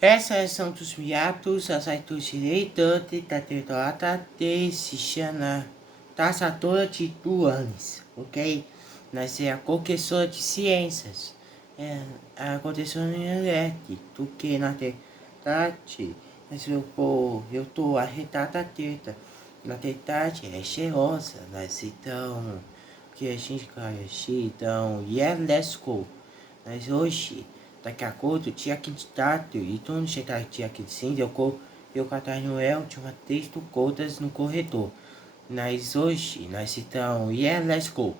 Essas são dos miatos, as aitudireitantes, tatetota, sichana, taçatora de tuanes, ok? Nós é a correção de ciências. A correção de do que na tete, mas eu tô arretada teta. Na tete é cheirosa, mas então, que a gente conhece, então, yeah, let's go. Mas hoje, daqui a pouco, tinha candidato, e todo chegar tinha que sim, eu Catar Noel, tinha texto contas no corredor. Mas hoje, nós então, yeah, let's go.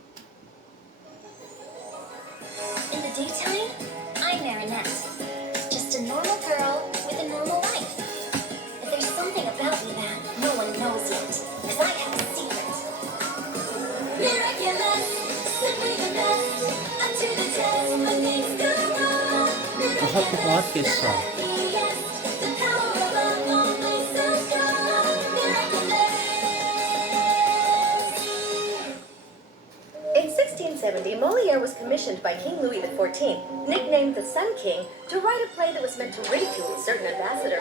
In the daytime, I'm Marinette, just a normal girl with a normal life. But there's something about me that no one knows yet, because I have a secret. Miraculous, simply the best, up to the test, my name's good. Rock, pessoal. The power of love always so strong. Miraculous. In 1670, Molière was commissioned by King Louis XIV, nicknamed the Sun King, to write a play that was meant to ridicule a certain ambassador.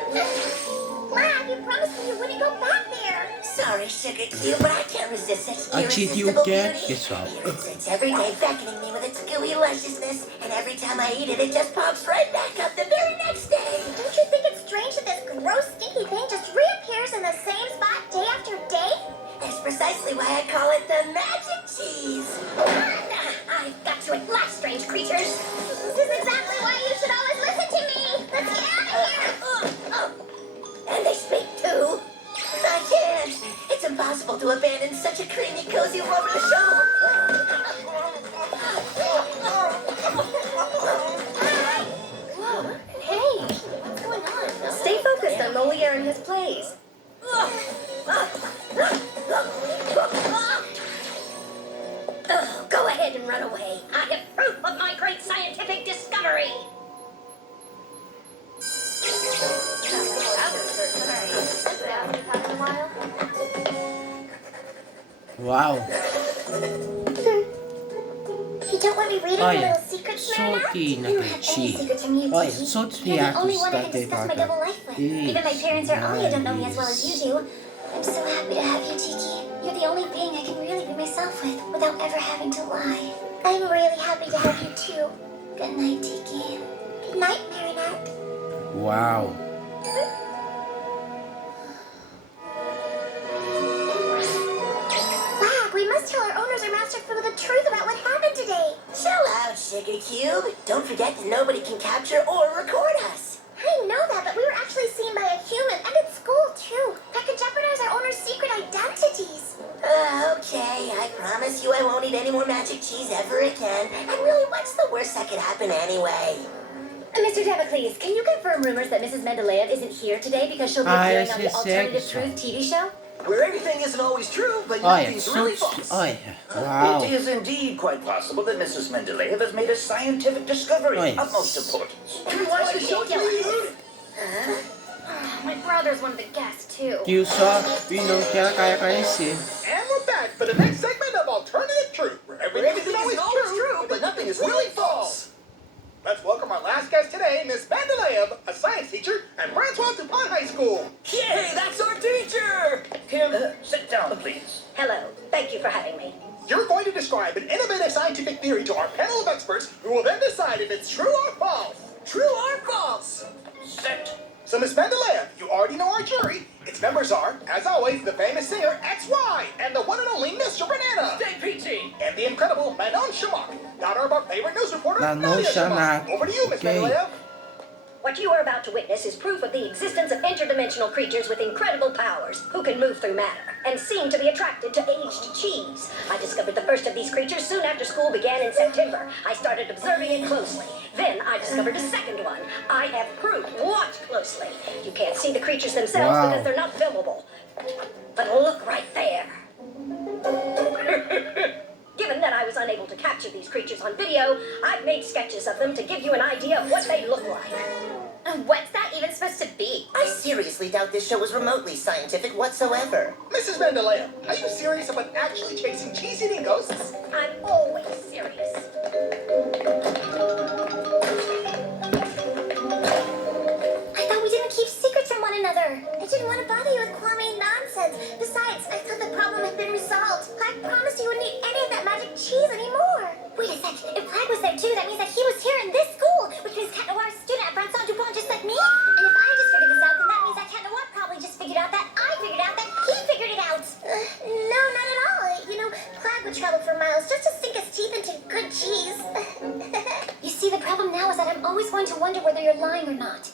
Glad you promised me you wouldn't go back there. Sorry, Sugar Cube, but I can't resist such Irresistible beauty. Pessoal. It's every day beckoning me with its gooey lusciousness, and every time I eat it, it just pops right back up the very next day. Don't you think it's strange that this gross, stinky thing just reappears in the same spot day after day? That's precisely why I call it the magic cheese. I've got you at last, strange creatures. This is exactly why you should always listen to me. Let's get out of here. And they speak too. I can't. It's impossible to abandon such a creamy, cozy rubber show. Whoa, hey, what's going on? Stay focused on Molière and his plays. Go ahead and run away. I have proof of my great scientific discovery. Uau! You don't want me reading your Olha, little secrets, só Marina? que Do you have any secrets from you, olha, Tiki? só os You're the only viados one I da can discuss my double life with. Even my parents are only don't know me as well as you do. I'm so happy to have you, Tiki. You're the only being I can really be myself with without ever having to lie. I'm really happy to have you too. Good night, Tiki. Good night, Marinette. Uau! Lab, we must tell our owners or Master Fu the truth about what happened today. Chill out, Sugar Cube. Don't forget that nobody can capture or record us. I know that, but we were actually seen by a human and at school too. That could jeopardize our owner's secret identities. Okay, I promise you I won't eat any more magic cheese ever again. And really, what's the worst that could happen anyway? Mr. Damocles, can you confirm rumors that Mrs. Mendeleev isn't here today because she'll be appearing on the Alternative Truth TV show? Where everything isn't always true, but Olha, nothing's really false. olha, uau! It is indeed quite possible that Mrs. Mendeleev has made a scientific discovery Right. of most importance. Can we watch the show, please? My brother's one of the guests too. Viu só? E não quer aparecer. And we're back for the next segment of Alternative Truth, where everything isn't always true, but nothing is really false. Let's welcome our last guest today, Miss Mendeleev, a science teacher at Francois DuPont High School. Yay, that's our teacher! Kim, sit down, please. Hello, thank you for having me. You're going to describe an innovative scientific theory to our panel of experts, who will then decide if it's true or false. True or false? Sit. So, Miss Mendeleev, you already know our jury. Its members are, as always, the famous singer XY and the one and only Mr. Banana. Stay peachy! And the incredible Manon Shamak, daughter of our favorite news reporter, Manon Nadia Shamak. Shamak. Over to you, Miss Okay. Mendeleev. What you are about to witness is proof of the existence of interdimensional creatures with incredible powers who can move through matter and seem to be attracted to aged cheese. I discovered the first of these creatures soon after school began in September. I started observing it closely. Then I discovered a second one. I have proof. Watch closely. You can't see the creatures themselves Wow. because they're not filmable. But look right there. Given that I was unable to capture these creatures on video, I've made sketches of them to give you an idea of what they look like. What's that even supposed to be? I seriously doubt this show is remotely scientific whatsoever. Mrs. Mendeleev, are you serious about actually chasing cheese-eating ghosts? I'm always serious. I thought another. I didn't want to bother you with Kwame nonsense. Besides, I thought the problem had been resolved. Plague promised he wouldn't eat any of that magic cheese anymore. Wait a sec. If Plague was there too, that means that he was here in this school, which means Cat Noir's a student at Vincent Dupont just like me. And if I just figured this out, then that means that Cat Noir probably just figured out that I figured out that he figured it out. No, not at all. You know, Plague would travel for miles just to sink his teeth into good cheese. You see, the problem now is that I'm always going to wonder whether you're lying or not.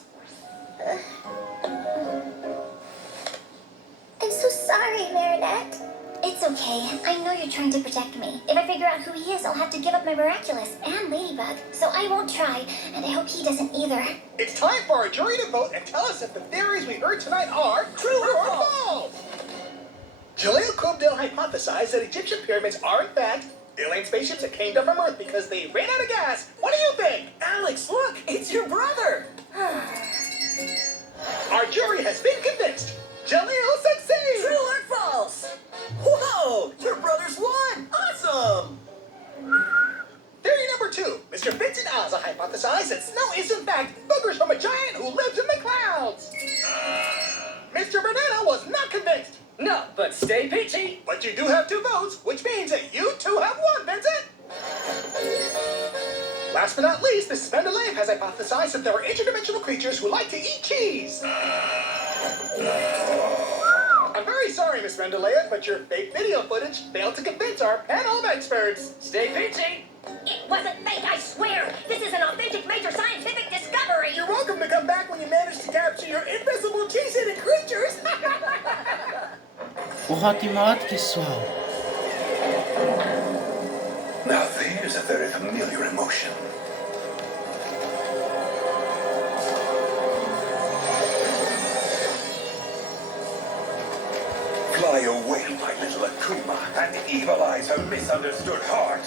I'm so sorry, Marinette. It's okay. I know you're trying to protect me. If I figure out who he is, I'll have to give up my miraculous and ladybug. So I won't try, and I hope he doesn't either. It's time for our jury to vote and tell us if the theories we heard tonight are true or false. Jaleel Kubdil hypothesized that Egyptian pyramids are in fact alien spaceships that came down from Earth because they ran out of gas. What do you think? Alex, look, it's your brother. Our jury has been convinced. Jaleel succeeds. True or false? Whoa, your brothers won. Awesome. Theory number 2. Mr. Vincent Azza hypothesized that snow is in fact boogers from a giant who lives in the clouds. Mr. Banana was not convinced. No, but stay peachy. But you do have 2 votes, which means that you 2 have won, Vincent. Last but not least, Mrs. Mendeleev has hypothesized that there are interdimensional creatures who like to eat cheese. I'm very sorry, Miss Mendeleev, but your fake video footage failed to convince our panel of experts. Stay peachy. It wasn't fake, I swear! This is an authentic major scientific discovery! You're welcome to come back when you manage to capture your invisible cheese-eating creatures. O Hotmod, pessoal. Now there's a very familiar emotion. Fly away, my little Akuma, and evilize her misunderstood heart.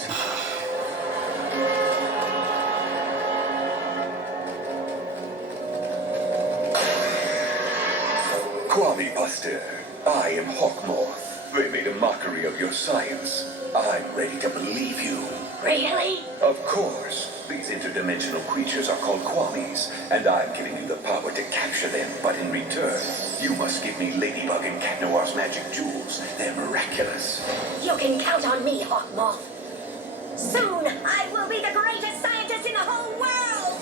Kwamibuster, I am Hawkmoth. They made a mockery of your science. I'm ready to believe you. Really? Of course. These interdimensional creatures are called Kwamis, and I'm giving you the power to capture them. But in return, you must give me Ladybug and Cat Noir's magic jewels. They're miraculous. You can count on me, Hawkmoth. Soon, I will be the greatest scientist in the whole world!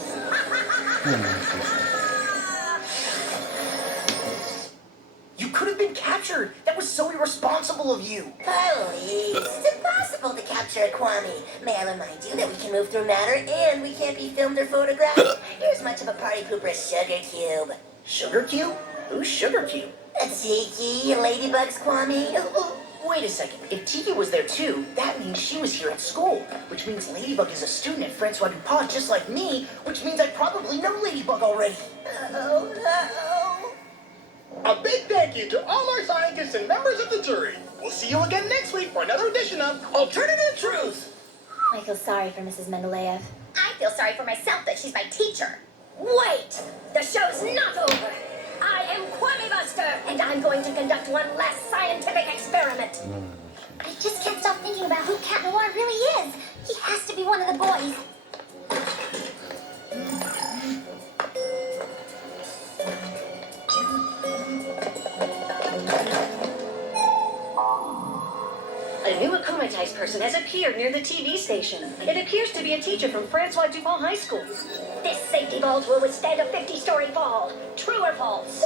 You could have been captured. That was so irresponsible of you. Please, it's impossible to capture a Kwami. May I remind you that we can move through matter and we can't be filmed or photographed? You're as much of a party pooper as Sugar Cube. Sugar Cube? Who's Sugar Cube? Tiki, Ladybug's Kwami. Wait a second. If Tiki was there too, that means she was here at school. Which means Ladybug is a student at Francois Dupont just like me, which means I probably know Ladybug already. Oh no. A big thank you to all our scientists and members of the jury. We'll see you again next week for another edition of Alternative Truth. I feel sorry for Mrs. Mendeleev. I feel sorry for myself that she's my teacher. Wait! The show's not over! I am kwamibuster, and I'm going to conduct one last scientific experiment. I just can't stop thinking about who Cat Noir really is. He has to be one of the boys. A new akumatized person has appeared near the TV station. It appears to be a teacher from Francois Dupont High School. This safety vault will withstand a 50-story fall. True or false?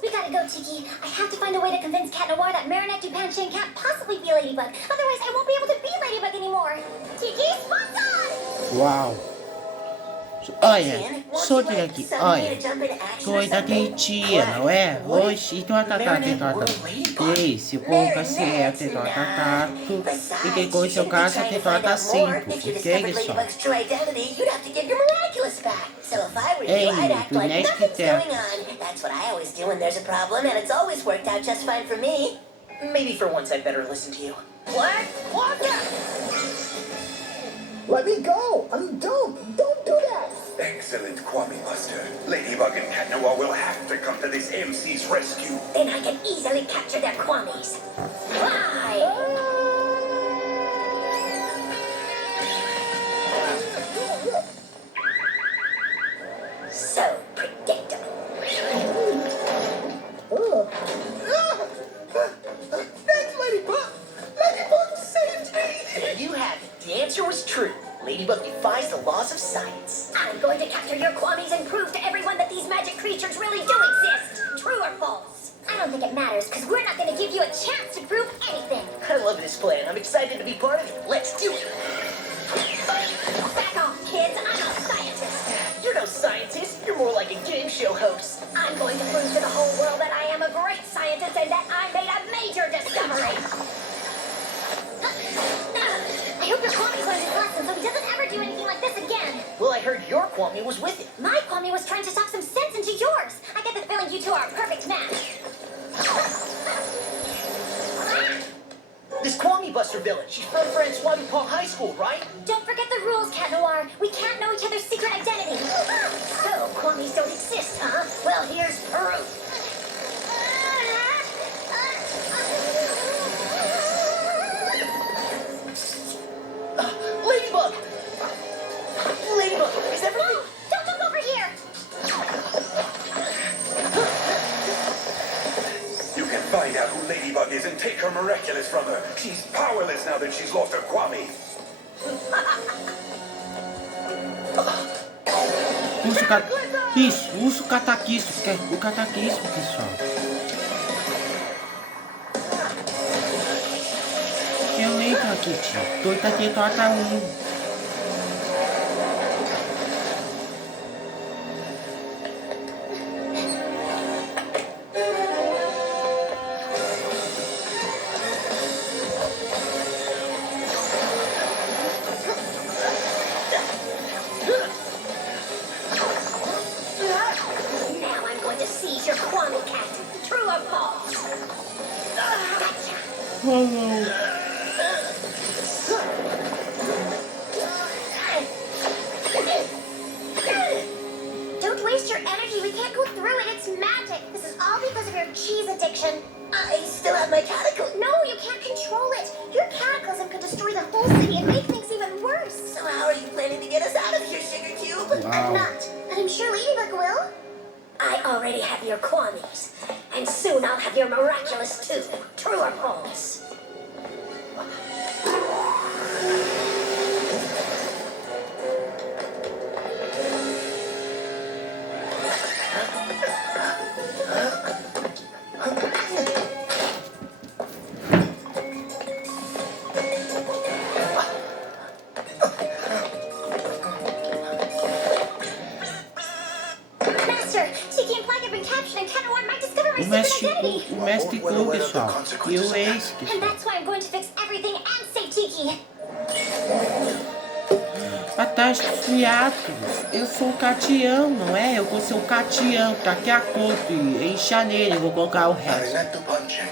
We gotta go, Tiki. I have to find a way to convince Cat Noir that Marinette Dupanchin can't possibly be Ladybug. Otherwise, I won't be able to be Ladybug anymore. Tiki, sponsor! Uau. Olha, só dizer aqui, olha, coisa de tia, não é? Hoje, se pouca se é, tato, e que coisa eu caso, cinco, ok, pessoal? Hey, do next Going on. That's what I always do when there's a problem, and it's always worked out just fine for me. Maybe for once I'd better listen to you. What? What? Let me go. I mean, don't do that. Excellent, Kwamibuster. Ladybug and Cat Noir will have to come to this MC's rescue. Then I can easily capture their kwamis. Why? So predictable. creatures really do exist. True or false? I don't think it matters, because we're not going to give you a chance to prove anything. I love this plan. I'm excited to be part of it. Let's do it. Back off, kids. I'm a scientist. You're no scientist. You're more like a game show host. I'm going to prove to the whole world that I am a great scientist and that I made a major discovery. I hope your Kwami learned his lesson so he doesn't ever do anything like this again. Well, I heard your Kwame was with it. My Kwami was trying to talk some sense into yours. I get the feeling you two are a perfect match. This kwamibuster villain, she's from Francois DuPont High School, right? Don't forget the rules, Cat Noir. We can't know each other's secret identity. So, Kwamis don't exist, huh? Well, here's proof. Ladybug! Ladybug, is everything... No, don't jump over here. You can find out who Ladybug is and take her miraculous from her. She's powerless now that she's lost her Kwami. Usa o cataquismo, o cataquismo, pessoal. Eu entro aqui, tio. Torta aqui, torta um. Now I'm going to seize your Kwami cat. True or false? Gotcha. Oh, não. Don't waste your energy. We can't go through it. It's magic. This is all because of your cheese addiction. I still have my cataclysm. No, you can't control it. Your cataclysm could destroy the whole city and make things even worse. So how are you planning to get us out of here, Sugar Cube? I'm not, but I'm sure Ladybug will. I already have your Kwamis, and soon I'll have your miraculous too. True or false? Master, Tiki and Flag have been captured and Cat Noir might discover my O mestre, secret identity. o mestre Clu, pessoal. E o ex, And pessoal. that's why I'm going to fix everything and save Tiki. Catástrofe, eu sou o Catião, não é? Eu vou ser o Catião, tá aqui a cor e encha nele, eu vou colocar o resto. Marinette punching.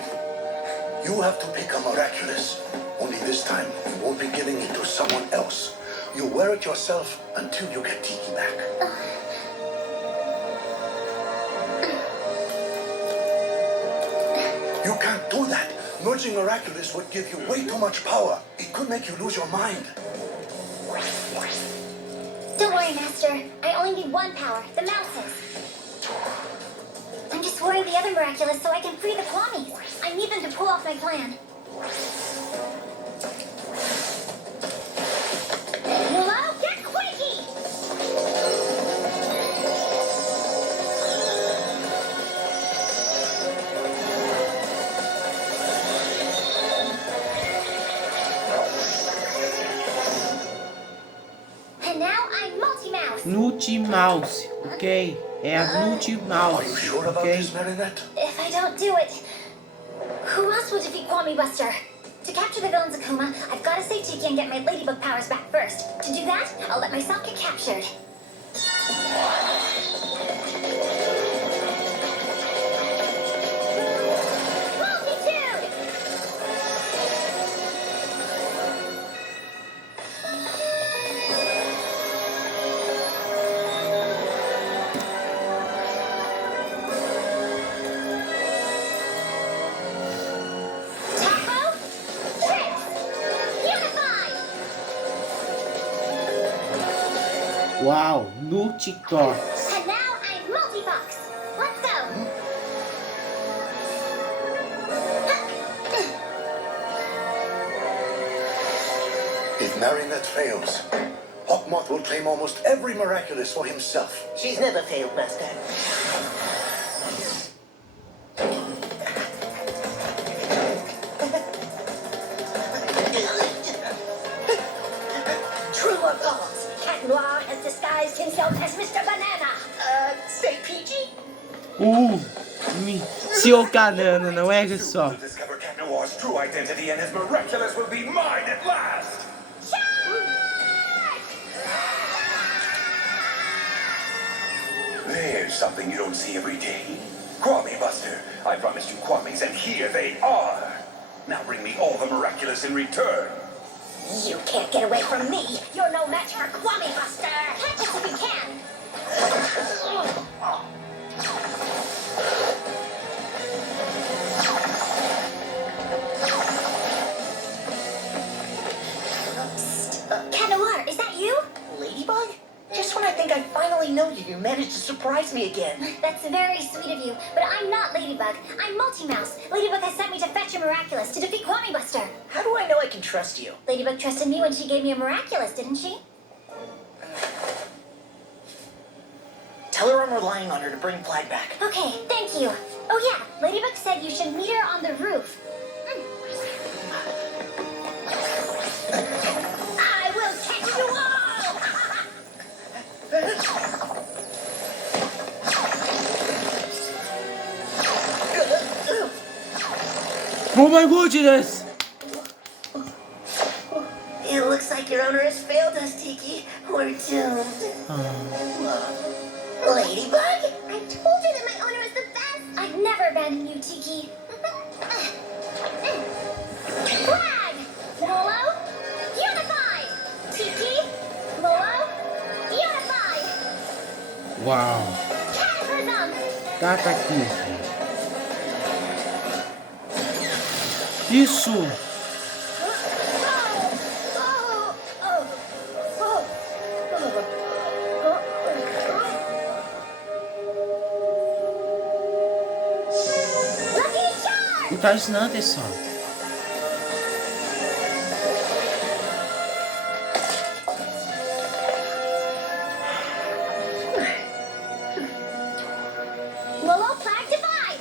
You have to pick a miraculous. Only this time, you won't be giving it to someone else. You wear it yourself until you get Tiki back. You can't do that. Merging miraculous would give you way too much power. It could make you lose your mind. Don't worry, Master. I only need one power, the mouse's. I'm just worrying the other miraculous so I can free the Kwamis. I need them to pull off my plan. Hello? Get quaky! And now I'm multi-mouse. Nutimouse, ok? É a Are you Nutimouse, sure about ok? this, Marinette? If I don't do it, who else will defeat kwamibuster? To capture the villain's Akuma, I've got to save Tiki and get my ladybug powers back first. To do that, I'll let myself get captured. Multitude! Taco, Tricks, Unify! Uau, Nutitox. And now I'm multi-box. Let's go! If Marinette fails, Hawk Moth will claim almost every miraculous for himself. She's never failed, Master. True or false? Cat Noir has disguised himself as Mr. Banana. Say PG? Seu Canana, não é que só. We'll discover Cat Noir's true identity and his miraculous will be mine at last! There's something you don't see every day. Kwamibuster. I promised you Kwamis, and here they are. Now bring me all the miraculous in return. You can't get away from me. You're no match for kwamibuster. Catch us if you can. Cat Noir, is that you? Ladybug? Just when I think I finally know you, you managed to surprise me again. That's very sweet of you, but I'm not Ladybug. I'm Multi-Mouse. Ladybug has sent me to fetch a miraculous to defeat kwamibuster. How do I know I can trust you? Ladybug trusted me when she gave me a miraculous, didn't she? Tell her I'm relying on her to bring Plaid back. Okay, thank you. Oh yeah, Ladybug said you should meet her on the roof. I will catch you all! Oh my goodness! It looks like your owner has failed us, Tiki. We're doomed. Ladybug? I told you that my owner is the best. I'd never abandon you, Tiki. Flag! Molo, unified! Tiki, Molo, unified! Uau! Cataclysm! Cataclismo. Isso! O tá ensinando, pessoal. Molo, flag divide!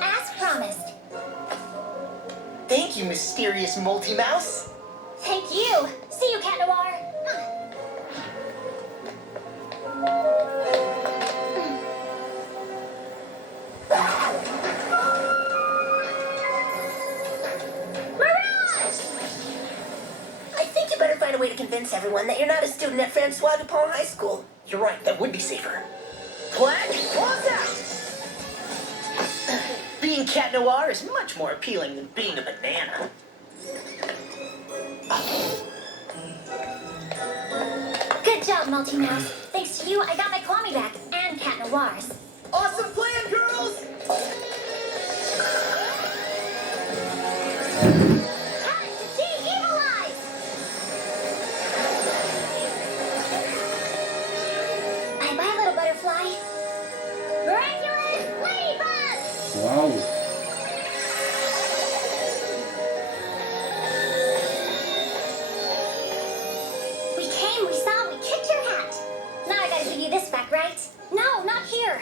As promised. Thank you, mysterious Multi-Mouse. Thank you. See you, Cat Noir. Mirage! I think you better find a way to convince everyone that you're not a student at Francois Dupont High School. You're right, that would be safer. Plaid, close out! Being Cat Noir is much more appealing than being a banana. Good job, Multi-Mouse. Thanks to you, I got my Kwami back and Cat Noir's. Awesome plan, girls! Time to de-evilize! Bye-bye, little butterfly. Miraculous ladybug! Uau! We came, we saw, we kicked your hat. Now I gotta give you this back, right? No, not here.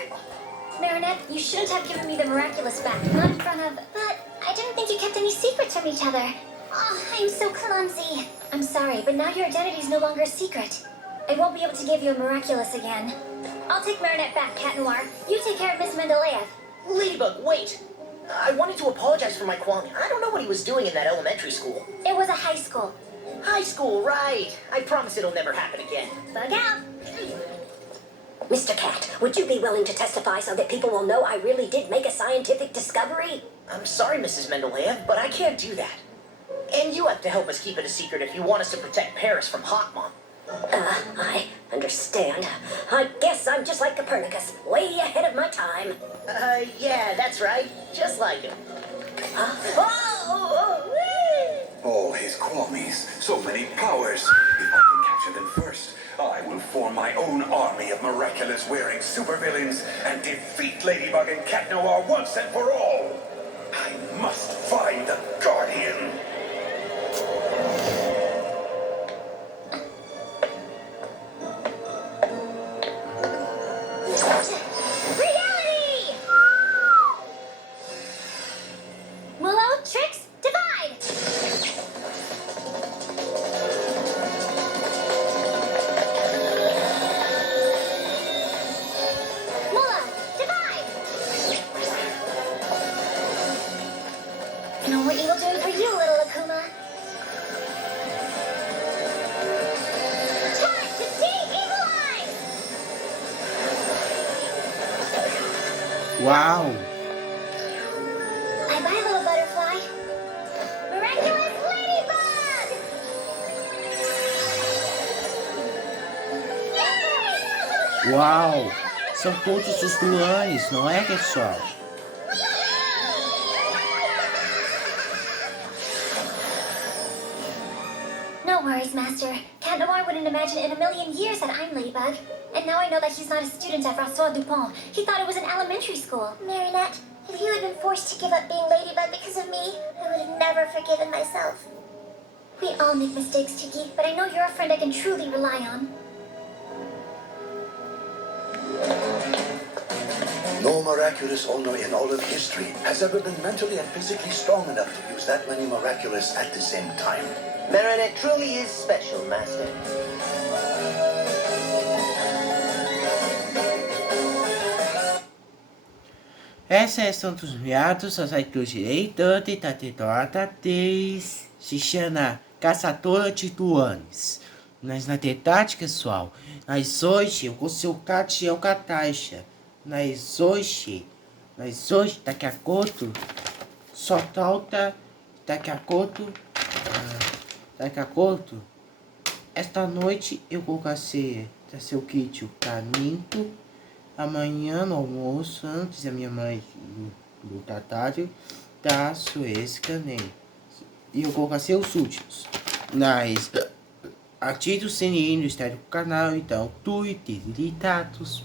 Marinette, you shouldn't have given me the miraculous back. Not in front of... But I didn't think you kept any secrets from each other. Oh, I'm so clumsy. I'm sorry, but now your identity's no longer a secret. I won't be able to give you a miraculous again. I'll take Marinette back, Cat Noir. You take care of Miss Mendeleev. Ladybug, wait! I wanted to apologize for my Kwami. I don't know what he was doing in that elementary school. It was a high school. High school, right. I promise it'll never happen again. Bug out. Mr. Cat, would you be willing to testify so that people will know I really did make a scientific discovery? I'm sorry, Mrs. Mendeleev, but I can't do that. And you have to help us keep it a secret if you want us to protect Paris from Hawkmon. I understand. I guess I'm just like Copernicus, way ahead of my time. Yeah, that's right. Just like him. All his Kwamis, so many powers. If I can capture them first, I will form my own army of miraculous wearing supervillains and defeat Ladybug and Cat Noir once and for all. I must find the Guardian. Reality! Willow, Trix, divide! Mulla, divide! No more evil doing for you, little Akuma. Time to de-evilize! Uau! Bye-bye, little butterfly. Miraculous ladybug! Yay! Uau! São todos os Luanes, não é, pessoal? No worries, Master. Cat Noir wouldn't imagine in a million years that I'm Ladybug. And now I know that he's not a student at François Dupont. He thought it was an elementary school. Marinette, if you had been forced to give up being Ladybug because of me, I would have never forgiven myself. We all make mistakes, Tiki, but I know you're a friend I can truly rely on. No miraculous owner in all of history has ever been mentally and physically strong enough to use that many miraculous at the same time. Marinette truly is special, Master. Essa são dos miados, as aitos direita, tatetota, teis, se chama caçadora de tuanes. Mas na verdade, pessoal, nós hoje, eu consigo cate o cataixa. Nós hoje, daqui a pouco, só falta, daqui a pouco, esta noite eu vou fazer seu kit o caminho. Amanhã no almoço, antes da minha mãe do tarde, da Suez Canem. E eu vou fazer os últimos. Mas ative o sininho, está no canal, então, Twitter, lidatados.